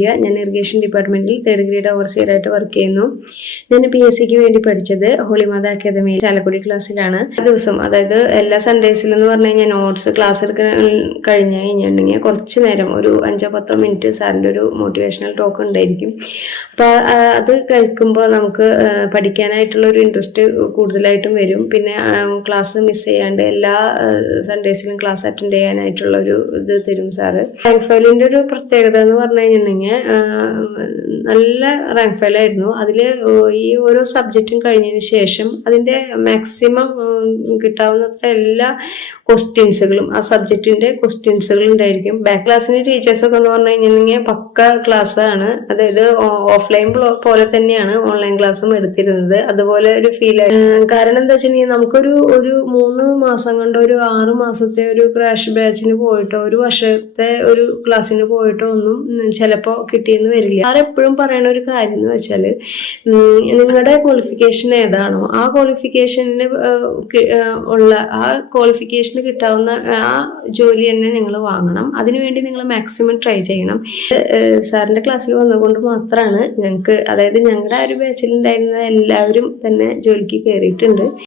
ഞാൻ ഇറിഗേഷൻ ഡിപ്പാർട്ട്മെന്റിൽ 3rd grade overseer ആയിട്ട് വർക്ക് ചെയ്യുന്നു. ഞാൻ PSCക്ക് വേണ്ടി പഠിച്ചത് ഹോളിമാത അക്കാദമി ചാലക്കുടി ക്ലാസ്സിലാണ്. ദിവസം അതായത് എല്ലാ സൺഡേസിലും എന്ന് പറഞ്ഞു കഴിഞ്ഞാൽ നോട്ട്സ് ക്ലാസ് എടുക്കാൻ കഴിഞ്ഞു കഴിഞ്ഞിട്ടുണ്ടെങ്കിൽ കുറച്ച് നേരം ഒരു 5-10 മിനിറ്റ് സാറിൻ്റെ ഒരു മോട്ടിവേഷണൽ ടോക്ക് ഉണ്ടായിരിക്കും. അപ്പോൾ അത് കേൾക്കുമ്പോൾ നമുക്ക് പഠിക്കാനായിട്ടുള്ള ഒരു ഇൻട്രസ്റ്റ് കൂടുതലായിട്ടും വരും. പിന്നെ ക്ലാസ് മിസ് ചെയ്യാണ്ട് എല്ലാ സൺഡേസിലും ക്ലാസ് അറ്റൻഡ് ചെയ്യാനായിട്ടുള്ള ഒരു ഇത് തരും സാറ്. റാങ്ക് ഫയലിൻ്റെ ഒരു പ്രത്യേകത എന്ന് പറഞ്ഞു കഴിഞ്ഞിട്ടുണ്ടെങ്കിൽ നല്ല റാങ്ക് ഫയലായിരുന്നു. അതിൽ ഈ ഓരോ സബ്ജക്റ്റും കഴിഞ്ഞതിന് ശേഷം അതിൻ്റെ മാക്സിമം കിട്ടാവുന്നത്ര എല്ലാ ക്വസ്റ്റ്യൻസുകളും ആ സബ്ജക്റ്റിൻ്റെ ക്വസ്റ്റ്യൻസുകൾ ഉണ്ടായിരിക്കും. ബാക്ക് ക്ലാസ്സിന് ടീച്ചേഴ്സൊക്കെ എന്ന് പറഞ്ഞു കഴിഞ്ഞിട്ടുണ്ടെങ്കിൽ പക്ക ക്ലാസ്സാണ്. അതായത് ഓഫ്ലൈൻ പോലെ തന്നെയാണ് ഓൺലൈൻ ക്ലാസ്സും എടുത്തിരുന്നത്. അതുപോലെ ഒരു ഫീൽ. കാരണം എന്താ വെച്ചിട്ടുണ്ടെങ്കിൽ നമുക്കൊരു 3 മാസം കൊണ്ട് ഒരു 6 മാസത്തെ ഒരു ക്രാഷ് ബാച്ചിന് പോയിട്ടോ ഒരു വർഷത്തെ ഒരു ക്ലാസ്സിന് പോയിട്ടോ ഒന്നും ചിലപ്പോൾ കിട്ടിയെന്ന് വരില്ല. ആരെപ്പോഴും പറയുന്ന ഒരു കാര്യം എന്ന് വെച്ചാൽ നിങ്ങളുടെ ക്വാളിഫിക്കേഷൻ ഏതാണോ ആ ക്വാളിഫിക്കേഷന് ഉള്ള ആ ക്വാളിഫിക്കേഷന് കിട്ടാവുന്ന ആ ജോലി തന്നെ നിങ്ങൾ വാങ്ങണം. അതിനുവേണ്ടി നിങ്ങൾ മാക്സിമം ട്രൈ ചെയ്യണം. സാറിൻ്റെ ക്ലാസ്സിൽ വന്നുകൊണ്ട് മാത്രമാണ് ഞങ്ങൾക്ക്, അതായത് ഞങ്ങളുടെ ആ ഒരു ബാച്ചിൽ ഉണ്ടായിരുന്ന എല്ലാവരും തന്നെ ജോലിക്ക് കയറിയിട്ടുണ്ട്.